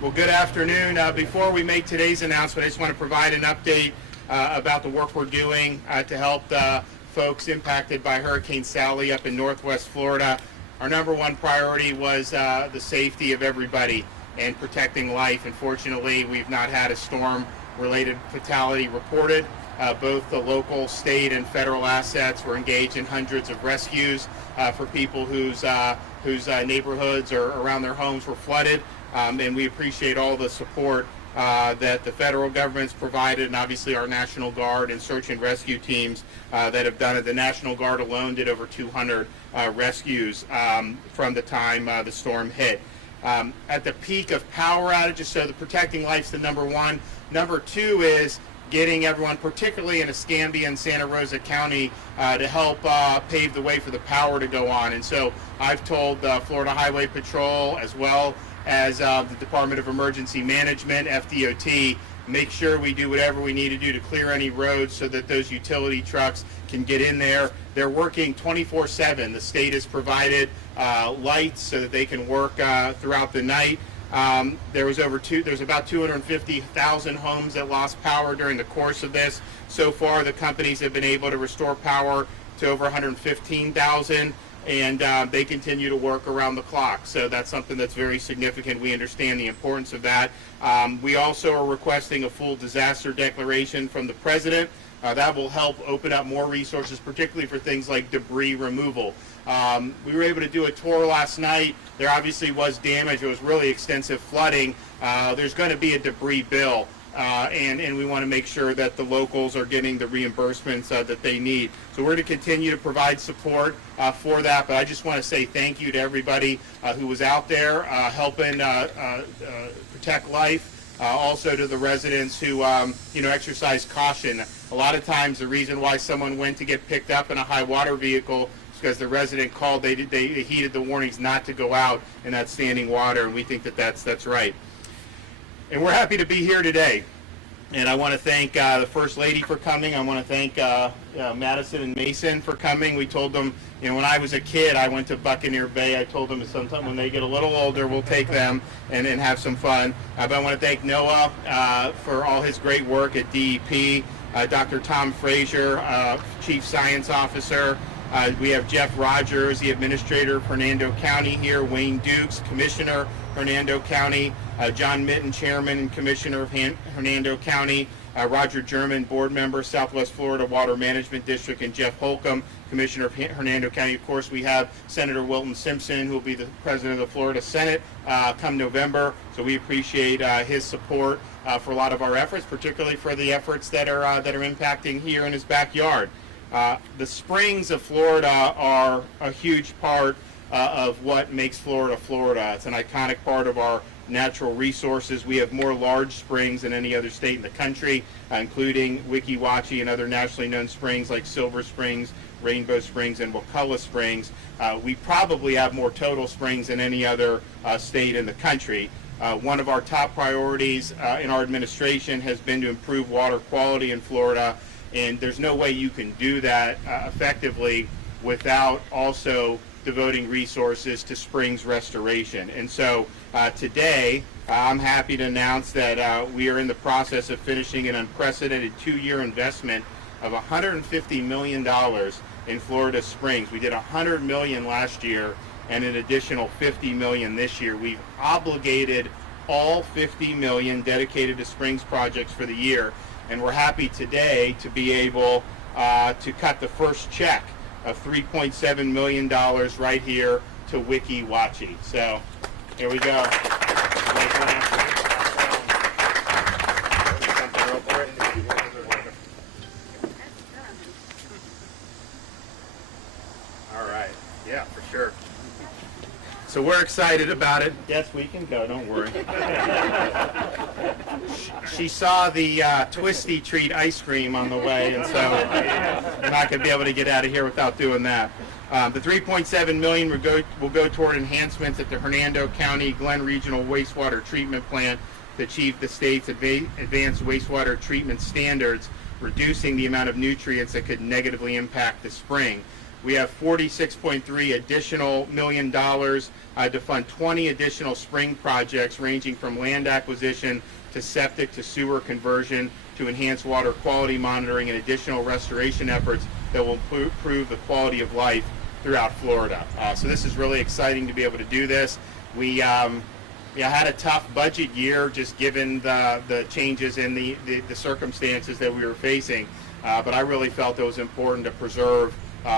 Well, good afternoon. Before we make today's announcement, I just want to provide an update about the work we're doing to help the folks impacted by Hurricane Sally up in Northwest Florida. Our number one priority was the safety of everybody and protecting life. Unfortunately, we've not had a storm-related fatality reported. Both the local, state, and federal assets were engaged in hundreds of rescues for people whose neighborhoods or around their homes were flooded. And we appreciate all the support that the federal government's provided, and obviously our National Guard and search and rescue teams that have done it. The National Guard alone did over 200 rescues from the time the storm hit. At the peak of power outages, so the protecting life's the number one. Number two is getting everyone, particularly in Escambia and Santa Rosa County, to help pave the way for the power to go on. And so I've told Florida Highway Patrol, as well as the Department of Emergency Management, FDOT, make sure we do whatever we need to do to clear any roads so that those utility trucks can get in there. They're working 24/7. The state has provided lights so that they can work throughout the night. There's about 250,000 homes that lost power during the course of this. So far, the companies have been able to restore power to over 115,000. And they continue to work around the clock. So that's something that's very significant. We understand the importance of that. We also are requesting a full disaster declaration from the president. That will help open up more resources, particularly for things like debris removal. We were able to do a tour last night. There obviously was damage. It was really extensive flooding. There's going to be a debris bill. And we want to make sure that the locals are getting the reimbursements that they need. So we're going to continue to provide support for that. But I just want to say thank you to everybody who was out there helping protect life. Also to the residents who exercise caution. A lot of times the reason why someone went to get picked up in a high water vehicle is because the resident called. They heeded the warnings not to go out in that standing water, and we think that that's right. And we're happy to be here today. And I want to thank the First Lady for coming. I want to thank Madison and Mason for coming. We told them, when I was a kid, I went to Buccaneer Bay. I told them sometime when they get a little older, we'll take them and have some fun. But I want to thank Noah for all his great work at DEP, Dr. Tom Frazier, Chief Science Officer. We have Jeff Rogers, the Administrator of Hernando County here, Wayne Dukes, Commissioner, Hernando County, John Mitten, Chairman and Commissioner of Hernando County, Roger German, Board Member, Southwest Florida Water Management District, and Jeff Holcomb, Commissioner of Hernando County. Of course, we have Senator Wilton Simpson, who will be the President of the Florida Senate come November. So we appreciate his support for a lot of our efforts, particularly for the efforts that are impacting here in his backyard. The springs of Florida are a huge part of what makes Florida Florida. It's an iconic part of our natural resources. We have more large springs than any other state in the country, including Weeki, Wachee, and other nationally known springs like Silver Springs, Rainbow Springs, and Wakulla Springs. We probably have more total springs than any other state in the country. One of our top priorities in our administration has been to improve water quality in Florida, and there's no way you can do that effectively without also devoting resources to springs restoration. And so today I'm happy to announce that we are in the process of finishing an unprecedented 2-year investment of $150 million in Florida springs. We did $100 million last year and an additional $50 million this year. We've obligated all $50 million dedicated to springs projects for the year, and we're happy today to be able to cut the first check of $3.7 million right here to Weeki, Wachee. So here we go. All right. Yeah, for sure. So we're excited about it. Yes, we can go. Don't worry. She saw the Twisty Treat ice cream on the way, and so we're not going to be able to get out of here without doing that. The $3.7 million will go toward enhancements at the Hernando County Glen Regional Wastewater Treatment Plant to achieve the state's advanced wastewater treatment standards, reducing the amount of nutrients that could negatively impact the spring. We have $46.3 additional million to fund 20 additional spring projects ranging from land acquisition to septic to sewer conversion to enhance water quality monitoring and additional restoration efforts that will improve the quality of life throughout Florida. So this is really exciting to be able to do this. We had a tough budget year just given the changes in the circumstances that we were facing, but I really felt it was important to preserve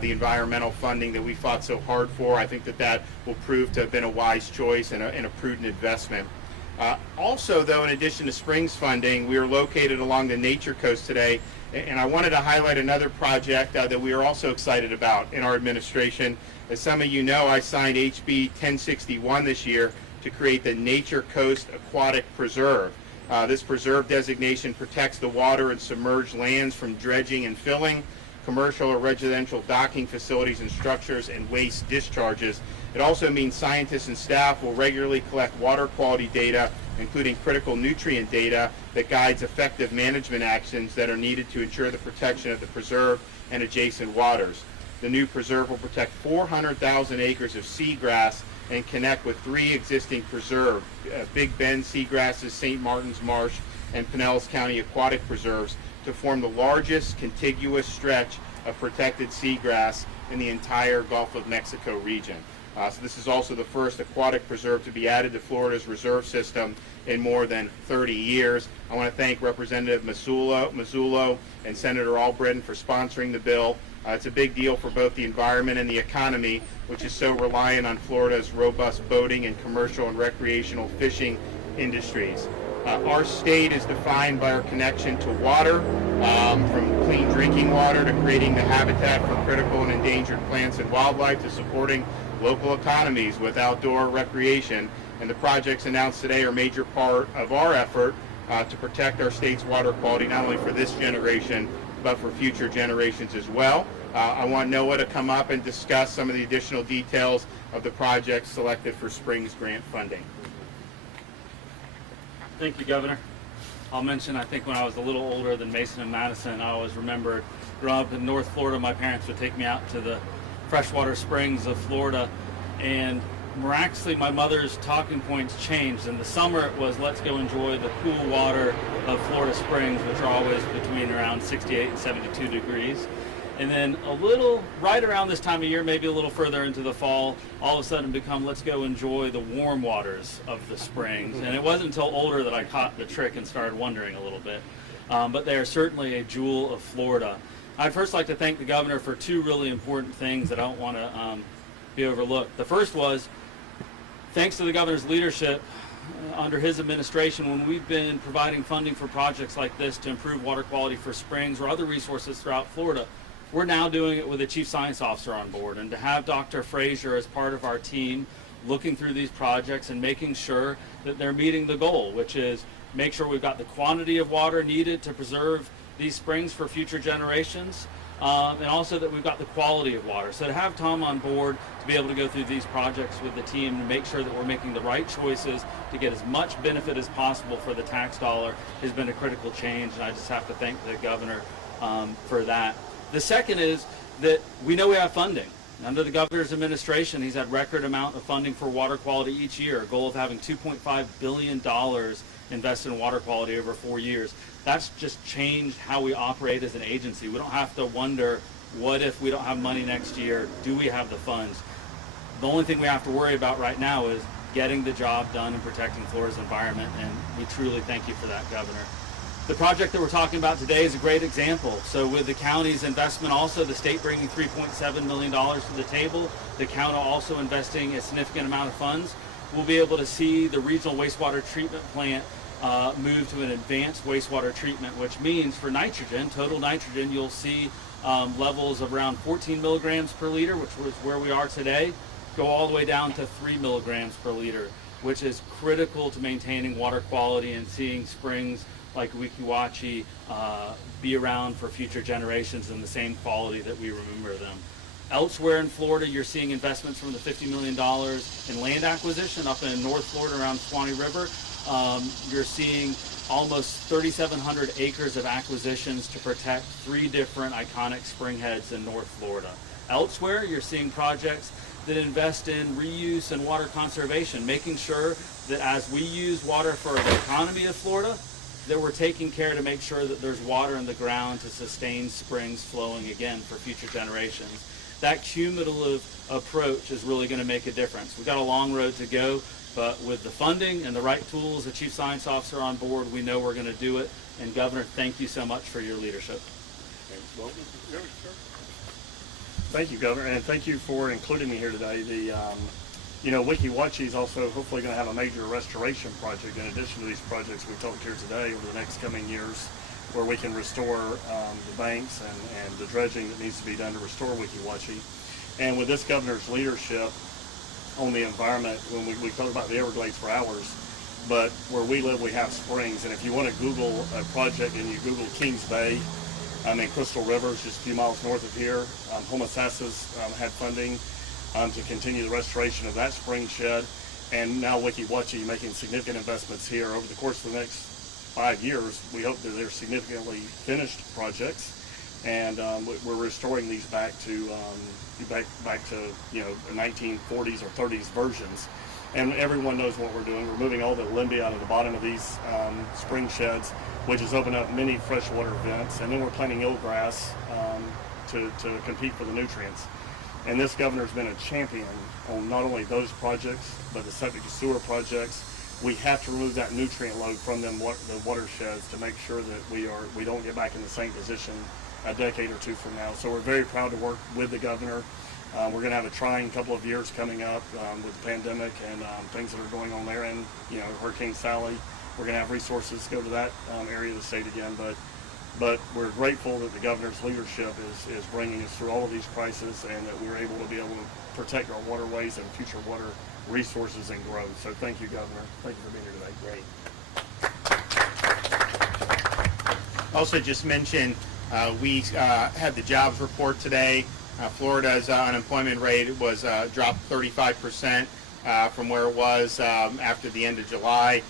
the environmental funding that we fought so hard for. I think that will prove to have been a wise choice and a prudent investment. Also, though, in addition to Springs funding, we are located along the Nature Coast today, and I wanted to highlight another project that we are also excited about in our administration. As some of you know, I signed HB 1061 this year to create the Nature Coast Aquatic Preserve. This preserve designation protects the water and submerged lands from dredging and filling, commercial or residential docking facilities and structures, and waste discharges. It also means scientists and staff will regularly collect water quality data, including critical nutrient data that guides effective management actions that are needed to ensure the protection of the preserve and adjacent waters. The new preserve will protect 400,000 acres of seagrass and connect with 3 existing preserves, Big Bend seagrasses, St. Martin's Marsh, and Pinellas County aquatic preserves, to form the largest contiguous stretch of protected seagrass in the entire Gulf of Mexico region. So this is also the first aquatic preserve to be added to Florida's reserve system in more than 30 years. I want to thank Representative Mazzullo and Senator Albritton for sponsoring the bill. It's a big deal for both the environment and the economy, which is so reliant on Florida's robust boating and commercial and recreational fishing industries. Our state is defined by our connection to water, from clean drinking water to creating the habitat for critical and endangered plants and wildlife to supporting local economies with outdoor recreation. And the projects announced today are a major part of our effort to protect our state's water quality, not only for this generation, but for future generations as well. I want Noah to come up and discuss some of the additional details of the projects selected for Springs grant funding. Thank you, Governor. I'll mention, I think when I was a little older than Mason and Madison, I always remembered growing up in North Florida, my parents would take me out to the freshwater springs of Florida, and miraculously my mother's talking points changed. In the summer it was, let's go enjoy the cool water of Florida springs, which are always between around 68 and 72 degrees. And then a little, right around this time of year, maybe a little further into the fall, all of a sudden become, let's go enjoy the warm waters of the springs. And it wasn't until older that I caught the trick and started wondering a little bit. But they are certainly a jewel of Florida. I'd first like to thank the governor for 2 really important things that I don't want to be overlooked. The first was, thanks to the governor's leadership under his administration, when we've been providing funding for projects like this to improve water quality for springs or other resources throughout Florida, we're now doing it with a chief science officer on board. And to have Dr. Frazier as part of our team looking through these projects and making sure that they're meeting the goal, which is make sure we've got the quantity of water needed to preserve these springs for future generations, and also that we've got the quality of water. So to have Tom on board to be able to go through these projects with the team and make sure that we're making the right choices to get as much benefit as possible for the tax dollar has been a critical change, and I just have to thank the governor for that. The second is that we know we have funding. Under the governor's administration, he's had record amount of funding for water quality each year, a goal of having $2.5 billion invested in water quality over 4 years. That's just changed how we operate as an agency. We don't have to wonder, what if we don't have money next year? Do we have the funds? The only thing we have to worry about right now is getting the job done and protecting Florida's environment, and we truly thank you for that, Governor. The project that we're talking about today is a great example. So with the county's investment also, the state bringing $3.7 million to the table, the county also investing a significant amount of funds, we'll be able to see the regional wastewater treatment plant move to an advanced wastewater treatment, which means for nitrogen, total nitrogen, you'll see levels of around 14 milligrams per liter, which was where we are today, go all the way down to 3 milligrams per liter, which is critical to maintaining water quality and seeing springs like Weeki, Wachee be around for future generations in the same quality that we remember them. Elsewhere in Florida, you're seeing investments from the $50 million in land acquisition up in North Florida around Swanee River. You're seeing almost 3,700 acres of acquisitions to protect 3 different iconic spring heads in North Florida. Elsewhere, you're seeing projects that invest in reuse and water conservation, making sure that as we use water for the economy of Florida, that we're taking care to make sure that there's water in the ground to sustain springs flowing again for future generations. That cumulative approach is really going to make a difference. We've got a long road to go, but with the funding and the right tools, the Chief Science Officer on board, we know we're going to do it. And Governor, thank you so much for your leadership. Thank you, Governor, and thank you for including me here today. Weeki, Wachee is also hopefully going to have a major restoration project in addition to these projects we talked here today over the next coming years, where we can restore the banks and the dredging that needs to be done to restore Weeki, Wachee. And with this governor's leadership on the environment, when we talk about the Everglades for hours, but where we live, we have springs. And if you want to Google a project and you Google Kings Bay, in Crystal River, just a few miles north of here, Homosassa's had funding to continue the restoration of that spring shed, and now Weeki, Wachee making significant investments here. Over the course of the next 5 years, we hope that they're significantly finished projects, and we're restoring these back to 1940s or 30s versions. And everyone knows what we're doing. We're moving all the limbia out of the bottom of these spring sheds, which has opened up many freshwater vents, and then we're planting eelgrass to compete for the nutrients. And this governor's been a champion on not only those projects, but the septic sewer projects. We have to remove that nutrient load from the watersheds to make sure that we don't get back in the same position a decade or two from now. So we're very proud to work with the governor. We're going to have a trying couple of years coming up with the pandemic and things that are going on there, and Hurricane Sally. We're going to have resources go to that area of the state again, but we're grateful that the governor's leadership is bringing us through all of these crises, and that we're able to protect our waterways and future water resources and growth. So thank you, Governor. Thank you for being here today. Great. Also, just mention we had the jobs report today. Florida's unemployment rate was dropped 35% from where it was after the end of July.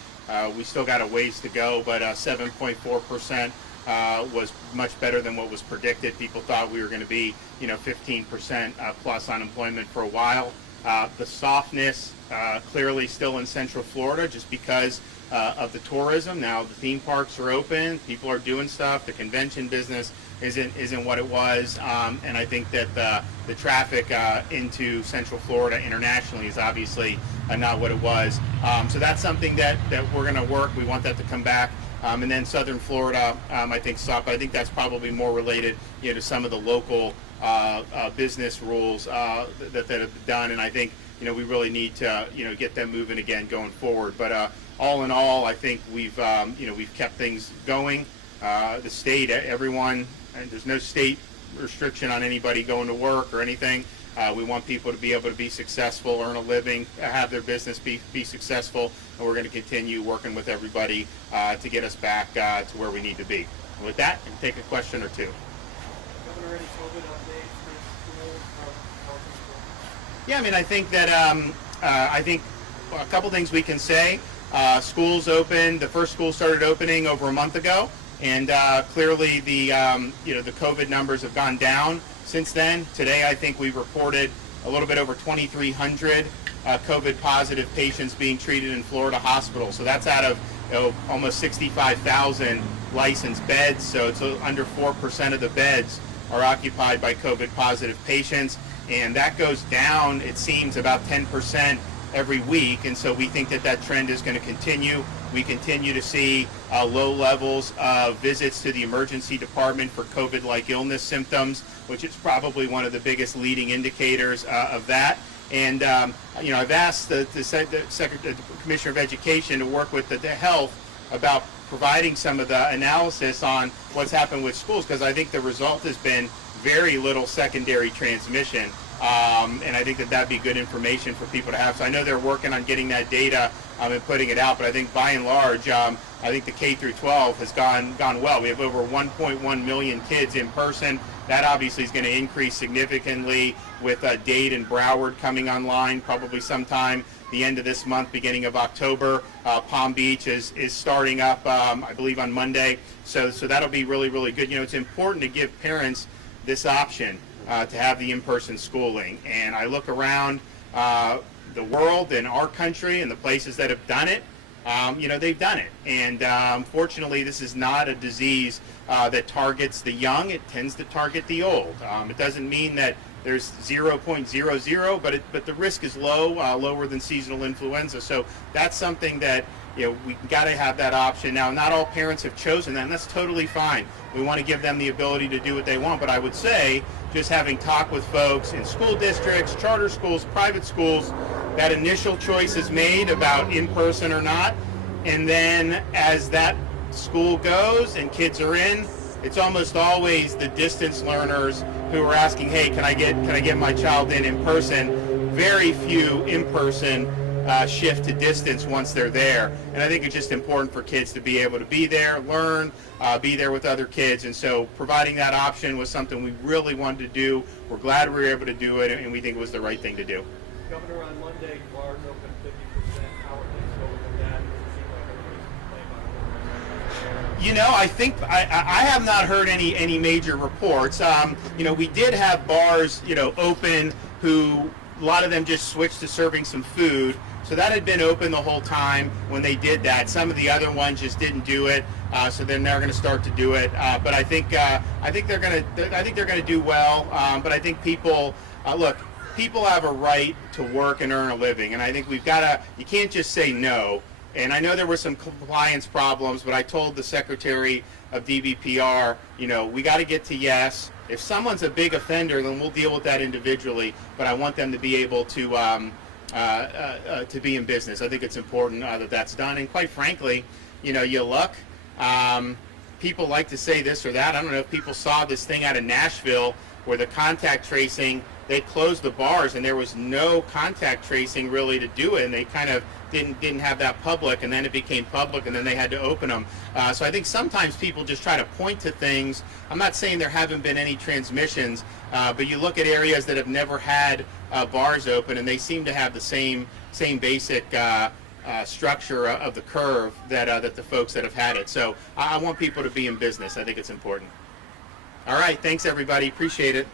We still got a ways to go, but 7.4% was much better than what was predicted. People thought we were going to be 15% plus unemployment for a while. The softness clearly still in Central Florida just because of the tourism. Now the theme parks are open, people are doing stuff, the convention business isn't what it was, and I think that the traffic into Central Florida internationally is obviously not what it was. So that's something that we're going to work. We want that to come back. And then Southern Florida, I think soft. I think that's probably more related, to some of the local business rules that have been done. And I think we really need to get them moving again going forward. But all in all, I think we've kept things going. The state, everyone, and there's no state restriction on anybody going to work or anything. We want people to be able to be successful, earn a living, have their business be successful, and we're going to continue working with everybody to get us back to where we need to be. And with that, I can take a question or two. Governor, any COVID updates for schools? Yeah, I think that a couple things we can say. Schools opened. The first school started opening over a month ago, and clearly the the COVID numbers have gone down since then. Today, I think we've reported a little bit over 2,300 COVID positive patients being treated in Florida hospitals. So that's out of almost 65,000 licensed beds. So it's under 4% of the beds are occupied by COVID positive patients, and that goes down, it seems, about 10% every week, and so we think that trend is going to continue. We continue to see low levels of visits to the emergency department for COVID-like illness symptoms, which is probably one of the biggest leading indicators of that. And I've asked the Commissioner of Education to work with the health about providing some of the analysis on what's happened with schools, because I think the result has been very little secondary transmission. And I think that'd be good information for people to have. So I know they're working on getting that data and putting it out, but I think by and large, I think the K through 12 has gone well. We have over 1.1 million kids in person. That obviously is going to increase significantly with Dade and Broward coming online probably sometime the end of this month, beginning of October. Palm Beach is starting up, I believe, on Monday. So that'll be really, really good. It's important to give parents this option. to have the in-person schooling. And I look around the world and our country and the places that have done it. They've done it. And unfortunately, this is not a disease that targets the young. It tends to target the old. It doesn't mean that there's 0.00, but the risk is low, lower than seasonal influenza. So that's something that we got to have that option. Now, not all parents have chosen that, and that's totally fine. We want to give them the ability to do what they want. But I would say, just having talked with folks in school districts, charter schools, private schools, that initial choice is made about in-person or not. And then as that school goes and kids are in, it's almost always the distance learners who are asking, hey, can I get my child in person? Very few in-person shift to distance once they're there. And I think it's just important for kids to be able to be there, learn, be there with other kids. And so providing that option was something we really wanted to do. We're glad we were able to do it, and we think it was the right thing to do. Governor, on Monday, bars open 50%. How are things going with that? Does it seem like everybody's complaining about it? I think I have not heard any major reports. We did have bars, open who a lot of them just switched to serving some food. So that had been open the whole time when they did that. Some of the other ones just didn't do it. So then they're going to start to do it. But I think they're going to do well. But I think people look. People have a right to work and earn a living, and I think you can't just say no. And I know there were some compliance problems, but I told the Secretary of DBPR, we got to get to yes. If someone's a big offender, then we'll deal with that individually, but I want them to be able to be in business. I think it's important that that's done, and quite frankly, you look, people like to say this or that. I don't know if people saw this thing out of Nashville where the contact tracing, they closed the bars and there was no contact tracing really to do it, and they kind of didn't have that public, and then it became public, and then they had to open them. So I think sometimes people just try to point to things. I'm not saying there haven't been any transmissions, but you look at areas that have never had bars open, and they seem to have the same basic structure of the curve that the folks that have had it. So I want people to be in business. I think it's important. All right, thanks everybody. Appreciate it.